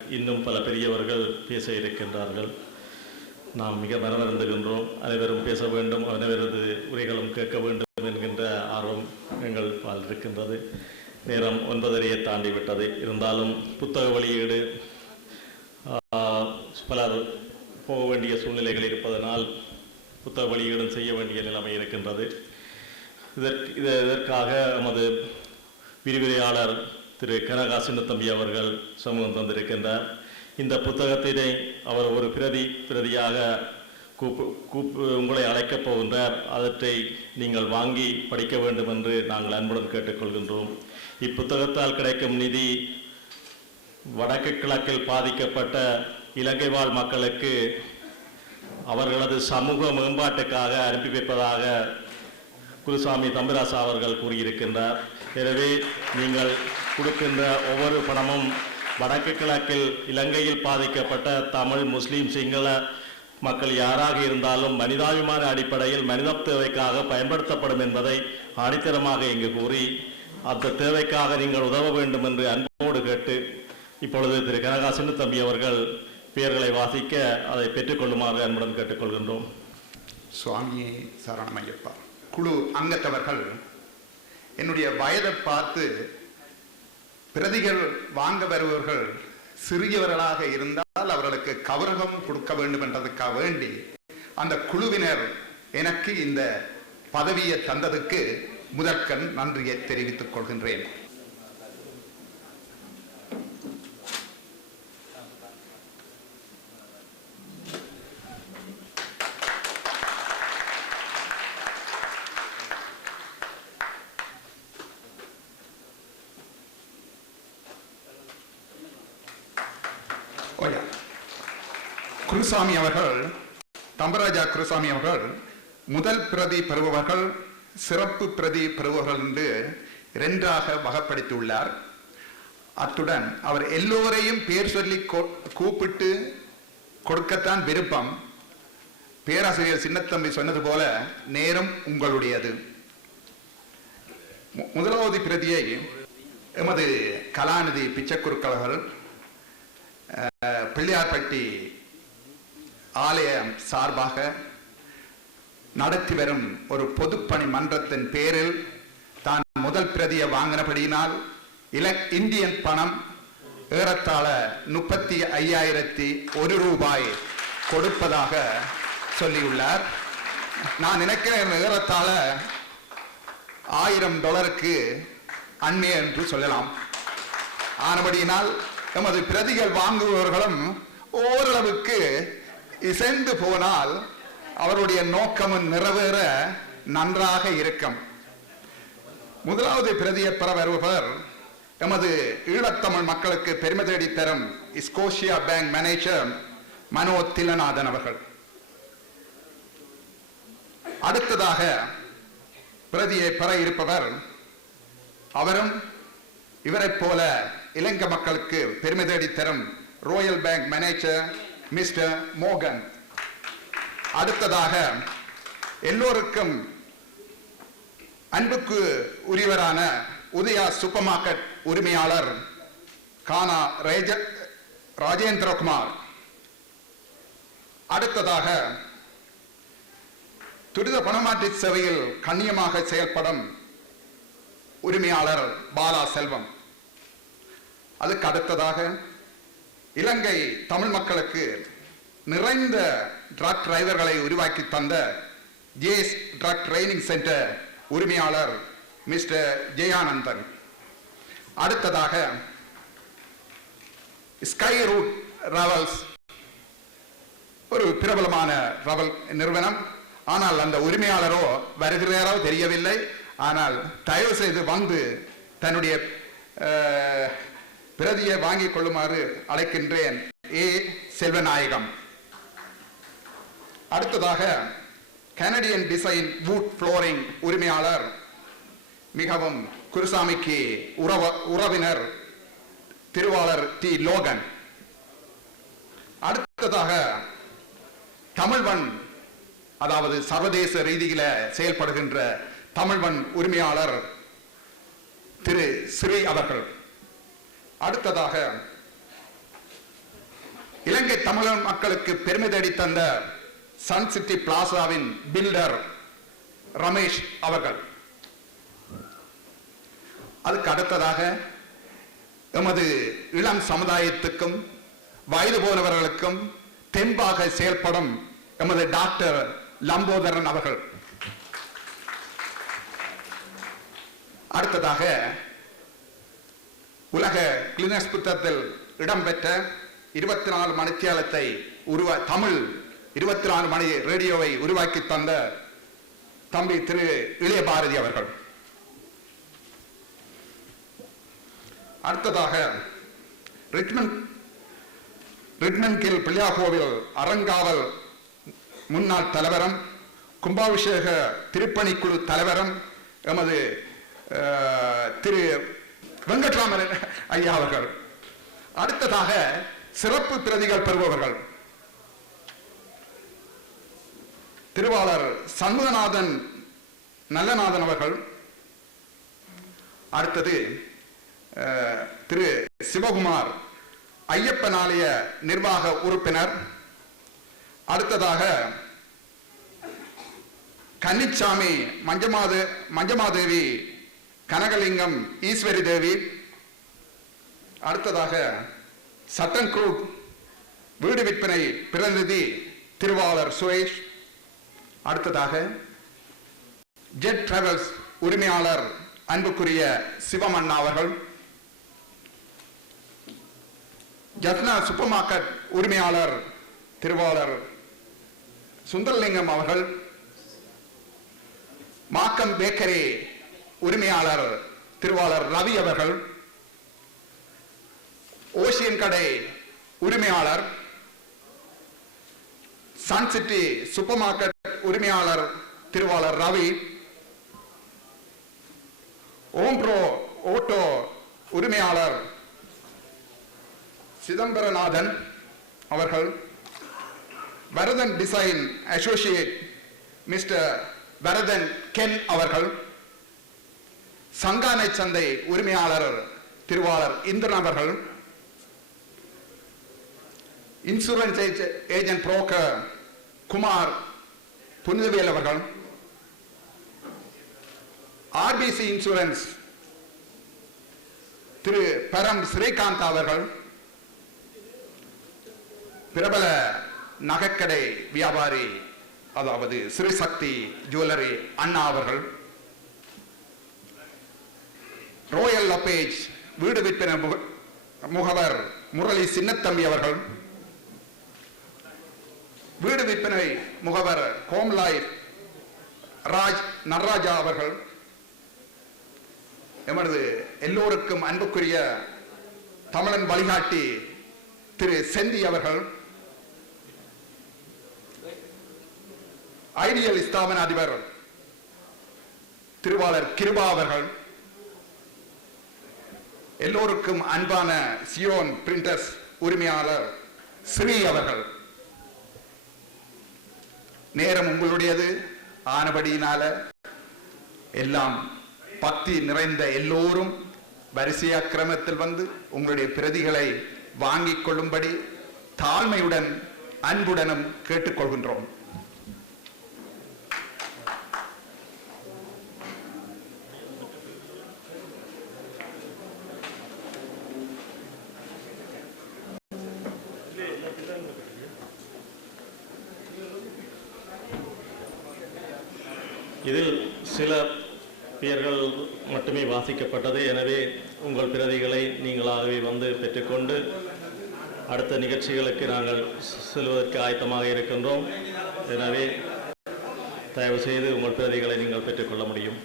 இன்னும் பல பெரியவர்கள் பேச இருக்கின்றார்கள். நாம் மிக மனமருந்துகின்றோம். அனைவரும் பேச வேண்டும், அனைவரது உரைகளும் கேட்க வேண்டும் என்கின்ற ஆர்வம் எங்கள் பால் இருக்கின்றது. நேரம் 9:30 தாண்டிவிட்டது. இருந்தாலும் புத்தக வெளியீடு பலர் போக வேண்டிய சூழ்நிலைகள் இருப்பதனால் புத்தக வெளியீடும் செய்ய வேண்டிய நிலைமை இருக்கின்றது. இதற்காக நமது விரிவுரையாளர் திரு கனகா சின்னத்தம்பி அவர்கள் சமூகம் தந்திருக்கின்றார். இந்த புத்தகத்தினை அவர் ஒரு பிரதியாக உங்களை அழைக்கப் போகின்றார். அவற்றை நீங்கள் வாங்கி படிக்க வேண்டும் என்று நாங்கள் அன்புடன் கேட்டுக்கொள்கின்றோம். இப்புத்தகத்தால் கிடைக்கும் நிதி வடக்கு கிழக்கில் பாதிக்கப்பட்ட இலங்கை வாழ் மக்களுக்கு அவர்களது சமூக மேம்பாட்டுக்காக அனுப்பி வைப்பதாக குருசாமி தம்பிராசா அவர்கள் கூறியிருக்கின்றார். எனவே நீங்கள் கொடுக்கின்ற ஒவ்வொரு பணமும் வடக்கு கிழக்கில் இலங்கையில் பாதிக்கப்பட்ட தமிழ், முஸ்லீம், சிங்கள மக்கள் யாராக இருந்தாலும் மனிதாபிமான அடிப்படையில் மனித தேவைக்காக பயன்படுத்தப்படும் என்பதை ஆணித்தரமாக இங்கு கூறி அந்த தேவைக்காக நீங்கள் உதவ வேண்டும் என்று அன்போடு கேட்டு இப்பொழுது திரு கனகா சின்னத்தம்பி அவர்கள் பெயர்களை வாசிக்க அதை பெற்றுக்கொள்ளுமாறு அன்புடன் கேட்டுக்கொள்கின்றோம். சுவாமியே சரணமையப்பா. குழு அங்கத்தவர்கள் என்னுடைய வயதை பார்த்து பிரதிகள் வாங்க வருபவர்கள் சிறியவர்களாக இருந்தால் அவர்களுக்கு கௌரவம் கொடுக்க வேண்டும் என்றதுக்காக வேண்டி அந்த குழுவினர் எனக்கு இந்த பதவியை தந்ததுக்கு முதற்கண் நன்றியை தெரிவித்துக் கொள்கின்றேன். குருசாமி அவர்கள், தம்பராஜா குருசாமி அவர்கள் முதல் பிரதி பெறுபவர்கள், சிறப்பு பிரதி பெறுபவர்கள் என்று 2ஆக வகைப்படுத்தியுள்ளார். அத்துடன் அவர் எல்லோரையும் பேர் சொல்லி கூப்பிட்டு கொடுக்கத்தான் விருப்பம். பேராசிரியர் சின்னத்தம்பி சொன்னது போல நேரம் உங்களுடையது. முதலாவது பிரதியை எமது கலாநிதி பிச்சைக்குருக்கள் பிள்ளையார்பட்டி ஆலயம் சார்பாக நடத்தி வரும் ஒரு பொதுப்பணி மன்றத்தின் பேரில் தான் முதல் பிரதியை வாங்கினபடியினால் இந்தியன் பணம் ஏறத்தாழ 35,001 ரூபாய் கொடுப்பதாக சொல்லியுள்ளார். நான் நினைக்கிறேன் ஏறத்தாழ $1000 அண்மை என்று சொல்லலாம். ஆனபடியினால் நமது பிரதிகள் வாங்குபவர்களும் ஓரளவுக்கு இசைந்து போனால் அவருடைய நோக்கமும் நிறைவேற நன்றாக இருக்கும். முதலாவது பிரதியை பெற வருபவர் எமது ஈழத்தமிழ் மக்களுக்கு பெருமை தேடி தரும் ஸ்கோஷியா பேங்க் மேனேஜர் மனோ திலநாதன் அவர்கள். அடுத்ததாக பிரதியை பெற இருப்பவர் அவரும் இவரைப் போல இலங்கை மக்களுக்கு பெருமை தேடி தரும் ராயல் பேங்க் மேனேஜர் மிஸ்டர் மோகன். அடுத்ததாக எல்லோருக்கும் அன்புக்கு உரியவரான உதயா சூப்பர் மார்க்கெட் உரிமையாளர் கானா ராஜேந்திரகுமார். அடுத்ததாக துரித பணமாற்று சேவையில் கண்ணியமாக செயல்படும் உரிமையாளர் பாலா செல்வம். அதுக்கு அடுத்ததாக இலங்கை தமிழ் மக்களுக்கு நிறைந்த ட்ரக் டிரைவர்களை உருவாக்கி தந்த ஜேஎஸ் ட்ரக் ட்ரைனிங் சென்டர் உரிமையாளர் மிஸ்டர் ஜெயானந்தன். அடுத்ததாக ஸ்கை ரூட் டிராவல்ஸ் ஒரு பிரபலமான டிராவல் நிறுவனம். ஆனால் அந்த உரிமையாளரோ வருகிறாரோ தெரியவில்லை. ஆனால் தயவு செய்து வந்து தன்னுடைய பிரதியை வாங்கிக் கொள்ளுமாறு அழைக்கின்றேன். ஏ செல்வநாயகம். அடுத்ததாக கனடியன் டிசைன் வூட் ஃப்ளோரிங் உரிமையாளர் மிகவும் குருசாமிக்கு உறவினர் திருவாளர் டி லோகன். அடுத்ததாக தமிழ்வன், அதாவது சர்வதேச ரீதியில செயல்படுகின்ற தமிழ்வன் உரிமையாளர் திரு ஸ்ரீ அவர்கள். அடுத்ததாக இலங்கை தமிழ் மக்களுக்கு பெருமை தேடி தந்த சன் சிட்டி பிளாசாவின் பில்டர் ரமேஷ் அவர்கள். அதுக்கு அடுத்ததாக எமது இளம் சமுதாயத்துக்கும் வயது போனவர்களுக்கும் தெம்பாக செயல்படும் எமது டாக்டர் லம்போதரன் அவர்கள். அடுத்ததாக உலக கிளினஸ் புத்தகத்தில் இடம்பெற்ற 24 மணித்தியாலத்தை தமிழ் 24 மணி ரேடியோவை உருவாக்கி தந்த தம்பி திரு இளைய பாரதி அவர்கள். அடுத்ததாக ரிட்மண்ட் கில் பிள்ளையாகோவில் அறங்காவல் முன்னாள் தலைவரும் கும்பாபிஷேக திருப்பணிக்குழு தலைவரும் எமது திரு வெங்கட்ராமன் ஐயா அவர்கள். அடுத்ததாக சிறப்பு பிரதிகள் பெறுபவர்கள் திருவாளர் சண்முகநாதன் நல்லநாதன் அவர்கள். அடுத்தது திரு சிவகுமார் ஐயப்பன் ஆலய நிர்வாக உறுப்பினர். அடுத்ததாக கன்னிச்சாமி மஞ்சமாதேவி கனகலிங்கம் ஈஸ்வரி தேவி. அடுத்ததாக சட்டன் குரூப் வீடு விற்பனை பிரதிநிதி திருவாளர் சுரேஷ். அடுத்ததாக ஜெட் டிராவல்ஸ் உரிமையாளர் அன்புக்குரிய சிவமண்ணா அவர்கள். ஜத்னா சூப்பர் மார்க்கெட் உரிமையாளர் திருவாளர் சுந்தரலிங்கம் அவர்கள். மாக்கம் பேக்கரி உரிமையாளர் திருவாளர் ரவி அவர்கள். ஓசியன் கடை உரிமையாளர் சன் சிட்டி சூப்பர் மார்க்கெட் உரிமையாளர் திருவாளர் ரவி. ஓம்ப்ரோ ஓட்டோ உரிமையாளர் சிதம்பரநாதன் அவர்கள். Varathan design associate mister Varathan கென் அவர்கள். சங்கானை சந்தை உரிமையாளர் திருவாளர் இந்திரன் அவர்கள். Insurance agent broker Kumar Punithavel அவர்கள். ஆர்பிசி இன்சூரன்ஸ் திரு பரம் ஸ்ரீகாந்த் அவர்கள். பிரபல நகைக்கடை வியாபாரி அதாவது ஸ்ரீசக்தி ஜுவல்லரி அண்ணா அவர்கள். ரோயல் லப்பேஜ் வீடு விற்பனை முகவர் முரளி சின்னத்தம்பி அவர்கள். வீடு விற்பனை முகவர் கோம்லாய் ராஜ் நடராஜா அவர்கள். எமது எல்லோருக்கும் அன்புக்குரிய தமிழன் வழிகாட்டி திரு செந்தி அவர்கள். ஐடியல் ஸ்தாபன அதிபர் திருவாளர் கிருபா அவர்கள். எல்லோருக்கும் அன்பான சியோன் பிரிண்டர்ஸ் உரிமையாளர் ஸ்ரீ அவர்கள். நேரம் உங்களுடையது ஆனபடியினால எல்லாம் பக்தி நிறைந்த எல்லோரும் வரிசையா கிரமத்தில் வந்து உங்களுடைய பிரதிகளை வாங்கிக் கொள்ளும்படி தாழ்மையுடன் அன்புடனும் கேட்டுக்கொள்கின்றோம். இதில் சில பெயர்கள் மட்டுமே வாசிக்கப்பட்டது. எனவே உங்கள் பிரதிகளை நீங்களாகவே வந்து பெற்றுக்கொண்டு அடுத்த நிகழ்ச்சிகளுக்கு நாங்கள் செல்வதற்கு ஆயத்தமாக இருக்கின்றோம். எனவே தயவு செய்து உங்கள் பிரதிகளை நீங்கள் பெற்றுக்கொள்ள முடியும்.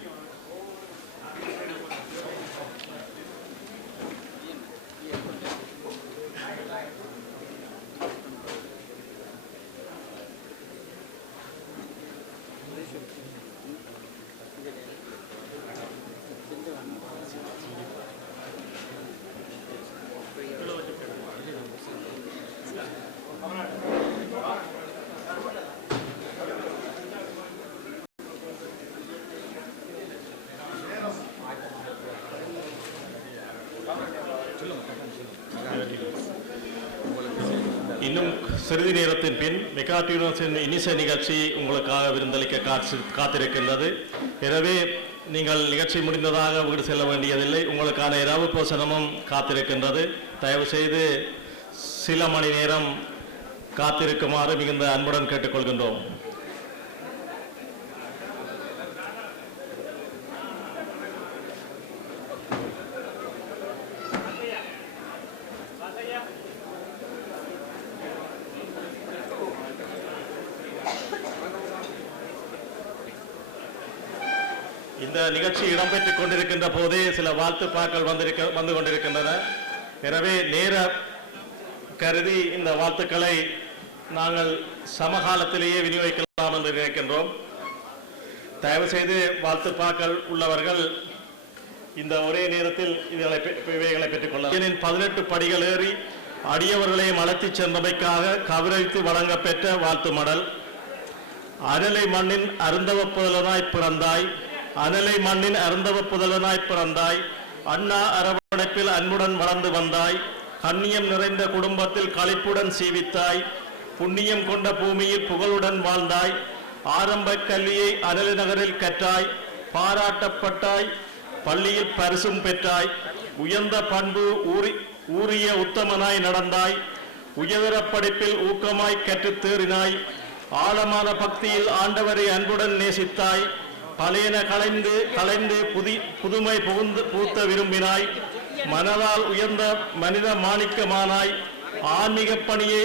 இன்னும் சிறிது நேரத்தின் பின் மெகா டியூனஸின் இனிசை நிகழ்ச்சி உங்களுக்காக விருந்தளிக்க காத்திருக்கின்றது. எனவே நீங்கள் நிகழ்ச்சி முடிந்ததாக வீடு செல்ல வேண்டியதில்லை. உங்களுக்கான இரவு போசனமும் காத்திருக்கின்றது. தயவு செய்து சில மணி நேரம் காத்திருக்குமாறு மிகுந்த அன்புடன் கேட்டுக்கொள்கின்றோம். இந்த நிகழ்ச்சி இடம்பெற்றுக் கொண்டிருக்கின்ற போதே சில வாழ்த்துப்பாக்கள் வந்து கொண்டிருக்கின்றன. எனவே நேர கருதி இந்த வாழ்த்துக்களை நாங்கள் சமகாலத்திலேயே விநியோகிக்கலாம் என்று நினைக்கின்றோம். தயவு செய்து வாழ்த்துப்பாக்கள் உள்ளவர்கள் இந்த ஒரே நேரத்தில் இவைகளை பெற்றுக்கொள்ளலாம். 18 படிகள் ஏறி அடியவர்களையும் அழைத்துச் சென்றமைக்காக கௌரவித்து வழங்கப்பெற்ற வாழ்த்து மடல். அனலை மண்ணின் அருந்தவ புதல்வனாய் பிறந்தாய், அனலை மண்ணின் அருந்தவ புதல்வனாய் பிறந்தாய், அண்ணா அரவணைப்பில் அன்புடன் வளர்ந்து வந்தாய், கண்ணியம் நிறைந்த குடும்பத்தில் களிப்புடன் சீவித்தாய், புண்ணியம் கொண்ட பூமியில் புகழுடன் வாழ்ந்தாய், ஆரம்ப கல்வியை அனல் நகரில் கற்றாய், பாராட்டப்பட்டாய், பள்ளியில் பரிசும் பெற்றாய், உயர்ந்த பண்பு ஊறிய உத்தமனாய் நடந்தாய், உயர்தர படிப்பில் ஊக்கமாய் கற்றுத் தேறினாய், ஆழமான பக்தியில் ஆண்டவரை அன்புடன் நேசித்தாய், பழையன கலைந்து புதுமை பூத்த விரும்பினாய், மனதால் உயர்ந்த மனித மாணிக்கமானாய், ஆன்மீக பணியை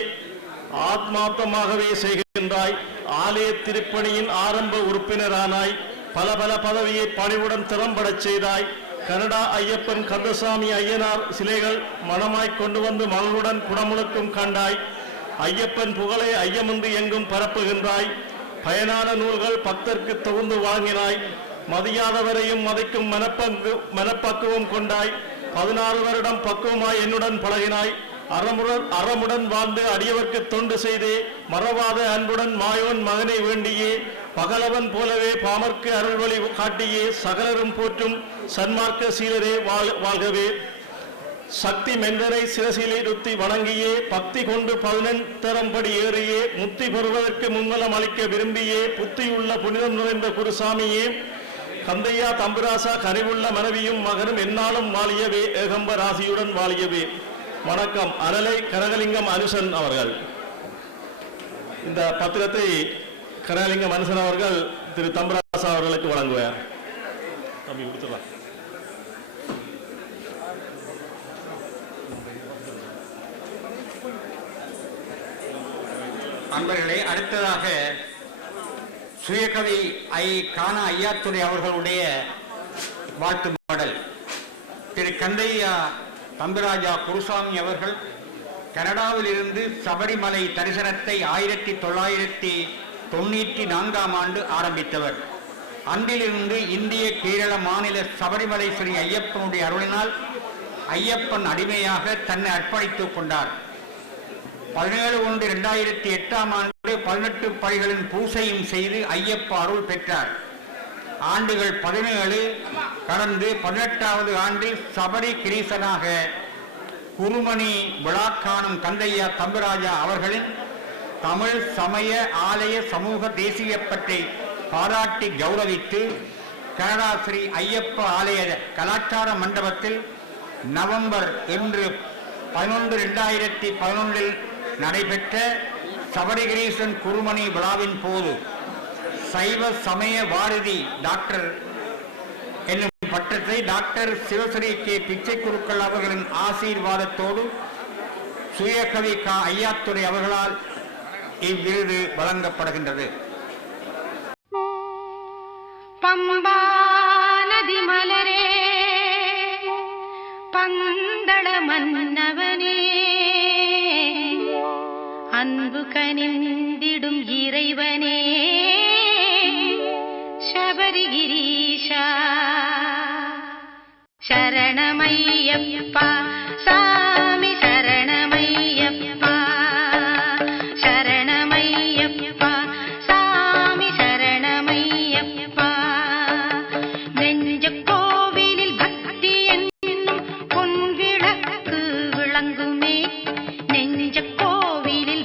ஆத்மார்த்தமாகவே செய்கின்றாய், ஆலய திருப்பணியின் ஆரம்ப உறுப்பினரானாய், பல பதவியை பணிவுடன் திறம்படச் செய்தாய், கனடா ஐயப்பன் கந்தசாமி ஐயனார் சிலைகள் மனமாய் கொண்டு வந்து மகளுடன் குடமுழுக்கும் கண்டாய், ஐயப்பன் புகழை ஐயமின்றி எங்கும் பரப்புகின்றாய், பயனான நூல்கள் பக்தர்க்கு தொகுந்து வாங்கினாய், மதியாதவரையும் மதிக்கும் மனப்பக்குவம் கொண்டாய், 16 வருடம் பக்குவமாய் என்னுடன் பழகினாய், அறமுடன் வாழ்ந்து அடியவர்க்கு தொண்டு செய்தே, மறவாத அன்புடன் மாயோன் மகனை வேண்டியே, பகலவன் போலவே பாமர்க்கு அருள்வழி காட்டியே, சகலரும் போற்றும் சன்மார்க்க சீலரே வாழ்கவே, சக்தி மெந்தனை சிரசிலே ருத்தி வணங்கியே, பக்தி கொண்டு 18 தரம்படி ஏறியே, முத்தி பெறுவதற்கு முன்மலம் அளிக்க விரும்பியே, புத்தியுள்ள புனிதம் நிறைந்த குருசாமியே, கந்தையா தம்புராசா கனிவுள்ள மனைவியும் மகனும் என்னாலும் வாழியவே, ஏகம்ப ராசியுடன் வாழியவே. வணக்கம். அனலை கனகலிங்கம் அனுசன் அவர்கள். இந்த பத்திரத்தை கனகலிங்கம் அனுசன் அவர்கள் திரு தம்புராசா அவர்களுக்கு வழங்குவார். தம்பி கொடுத்துடலாம். அன்பர்களே, அடுத்ததாக சுயகவி கானா ஐயாத்துரை அவர்களுடைய வாழ்த்து பாடல். திரு கந்தையா தம்பிராஜா குருசாமி அவர்கள் கனடாவில் இருந்து சபரிமலை தரிசனத்தை 1994ஆம் ஆண்டு ஆரம்பித்தவர். அன்றிலிருந்து இந்திய கேரள மாநில சபரிமலை ஸ்ரீ ஐயப்பனுடைய அருளினால் ஐயப்பன் அடிமையாக தன்னை அர்ப்பணித்துக் கொண்டார். 17/1/2008ஆம் ஆண்டு 18 படிகளின் பூசையும் செய்து ஐயப்ப அருள் பெற்றார். ஆண்டுகள் 17 கடந்து 18வது ஆண்டில் சபரி கிரீசனாக குருமணி விழா காணும் கந்தையா தம்பிராஜா அவர்களின் தமிழ் சமய ஆலய சமூக தேசிய பற்றி பாராட்டி கௌரவித்து கனடா ஸ்ரீ ஐயப்ப ஆலய கலாச்சார மண்டபத்தில் நவம்பர் 11/2011 நடைபெற்ற சபரிகிரீசன் குருமணி விழாவின் போது சைவ சமய வாரதி டாக்டர் என்னும் பட்டத்தை டாக்டர் சிவஸ்ரீ கே பிச்சை குருக்கள் அவர்களின் ஆசீர்வாதத்தோடு சுயகவி ஐயாத்துரை அவர்களால் இவ்விருது வழங்கப்படுகின்றது. பம்பா நதி மலரே, பந்தள மன்னவனே, அன்பு கனிந்திடும் இறைவனே, சபரிகிரீஷா சரணமையப்பா, சாமி சரணமையப்பா, சரணமையப்பா, சாமி சரணமையப்பா. நெஞ்ச கோவிலில் பக்தி என்னும் பொன் விளக்கு விளங்குமே, நெஞ்ச கோவிலில்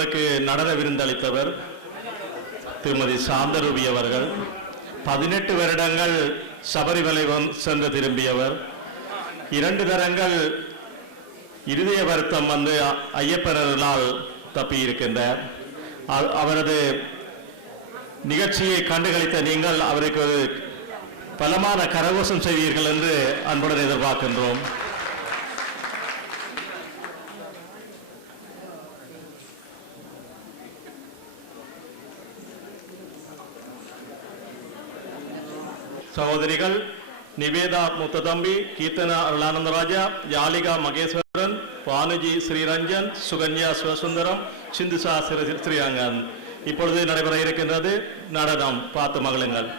எங்களுக்கு நடன விருந்தளித்தவர் திருமதி சாந்தரூபி அவர்கள். 18 வருடங்கள் சபரிமலை சென்று திரும்பியவர். 2 தரங்கள் இருதய வருத்தம் வந்து ஐயப்பனால் தப்பியிருக்கின்றார். அவரது நிகழ்ச்சியை கண்டுகளித்த நீங்கள் அவருக்கு பலமான கரகோஷம் செய்வீர்கள் என்று அன்புடன் எதிர்பார்க்கின்றோம். சகோதரிகள் நிவேதா முத்ததம்பி, கீர்த்தனா அருளானந்தராஜா, யாலிகா மகேஸ்வரன், பானுஜி ஸ்ரீரஞ்சன், சுகன்யா சிவசுந்தரம், சிந்துசா ஸ்ரீரங்கன். இப்பொழுது நடைபெற இருக்கின்றது நடனம். பார்த்து மகிழுங்கள்.